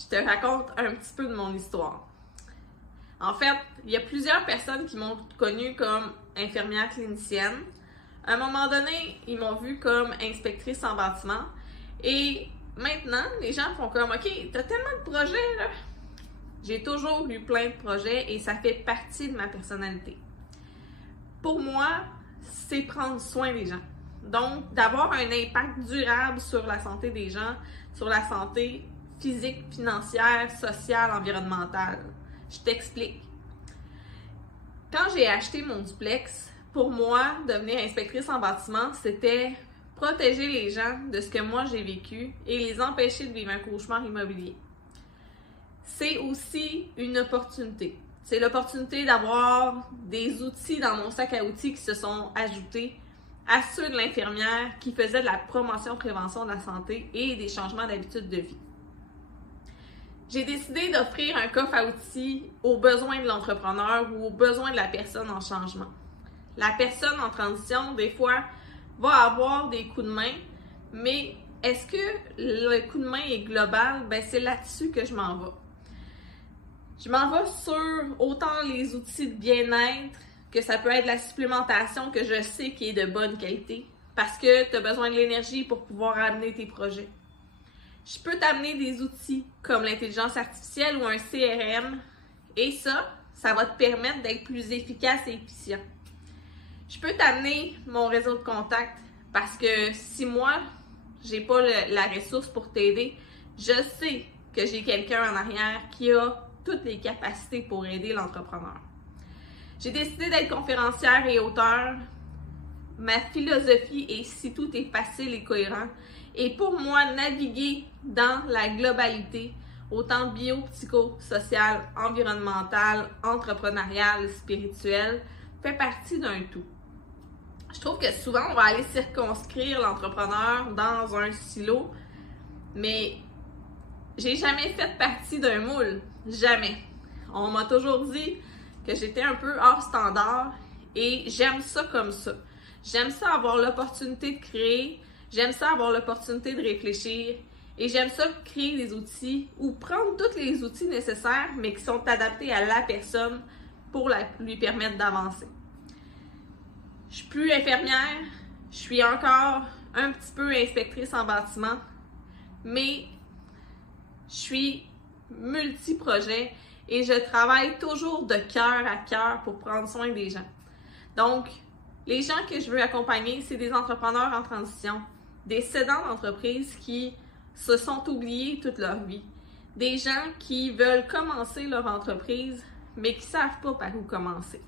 Je te raconte un petit peu de mon histoire. En fait, il y a plusieurs personnes qui m'ont connue comme infirmière clinicienne. À un moment donné, ils m'ont vue comme inspectrice en bâtiment. Et maintenant, les gens font comme « Ok, t'as tellement de projets, là! » J'ai toujours eu plein de projets et ça fait partie de ma personnalité. Pour moi, c'est prendre soin des gens. Donc, d'avoir un impact durable sur la santé des gens, sur la santé physique, financière, sociale, environnementale. Je t'explique. Quand j'ai acheté mon duplex, pour moi, devenir inspectrice en bâtiment, c'était protéger les gens de ce que moi j'ai vécu et les empêcher de vivre un cauchemar immobilier. C'est aussi une opportunité. C'est l'opportunité d'avoir des outils dans mon sac à outils qui se sont ajoutés à ceux de l'infirmière qui faisait de la promotion-prévention de la santé et des changements d'habitude de vie. J'ai décidé d'offrir un coffre à outils aux besoins de l'entrepreneur ou aux besoins de la personne en changement. La personne en transition, des fois, va avoir des coups de main, mais est-ce que le coup de main est global? Ben, c'est là-dessus que je m'en vais. Je m'en vais sur autant les outils de bien-être, que ça peut être la supplémentation que je sais qui est de bonne qualité, parce que tu as besoin de l'énergie pour pouvoir amener tes projets. Je peux t'amener des outils comme l'intelligence artificielle ou un CRM, et ça va te permettre d'être plus efficace et efficient. Je peux t'amener mon réseau de contacts, parce que si moi, j'ai pas la ressource pour t'aider, je sais que j'ai quelqu'un en arrière qui a toutes les capacités pour aider l'entrepreneur. J'ai décidé d'être conférencière et auteure. Ma philosophie est si tout est facile et cohérent. Et pour moi, naviguer dans la globalité, autant bio, psycho, social, environnemental, entrepreneurial, spirituel, fait partie d'un tout. Je trouve que souvent, on va aller circonscrire l'entrepreneur dans un silo, mais j'ai jamais fait partie d'un moule. Jamais. On m'a toujours dit que j'étais un peu hors standard et j'aime ça comme ça. J'aime ça avoir l'opportunité de créer, j'aime ça avoir l'opportunité de réfléchir et j'aime ça créer des outils ou prendre tous les outils nécessaires mais qui sont adaptés à la personne pour lui permettre d'avancer. Je suis plus infirmière, je suis encore un petit peu inspectrice en bâtiment, mais je suis multi-projet et je travaille toujours de cœur à cœur pour prendre soin des gens. Donc, les gens que je veux accompagner, c'est des entrepreneurs en transition, des cédants d'entreprise qui se sont oubliés toute leur vie, des gens qui veulent commencer leur entreprise, mais qui ne savent pas par où commencer.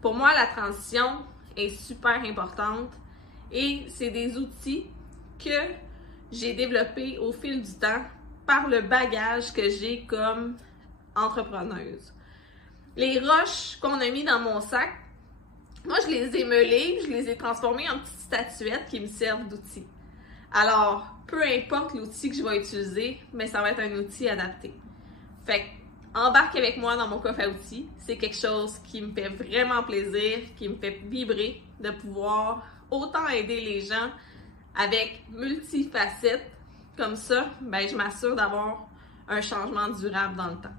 Pour moi, la transition est super importante et c'est des outils que j'ai développés au fil du temps par le bagage que j'ai comme entrepreneuse. Les roches qu'on a mis dans mon sac, moi je les ai meulées, je les ai transformées en petites statuettes qui me servent d'outils. Alors, peu importe l'outil que je vais utiliser, mais ça va être un outil adapté. Fait que, embarque avec moi dans mon coffre à outils. C'est quelque chose qui me fait vraiment plaisir, qui me fait vibrer de pouvoir autant aider les gens avec multifacettes. Comme ça, ben, je m'assure d'avoir un changement durable dans le temps.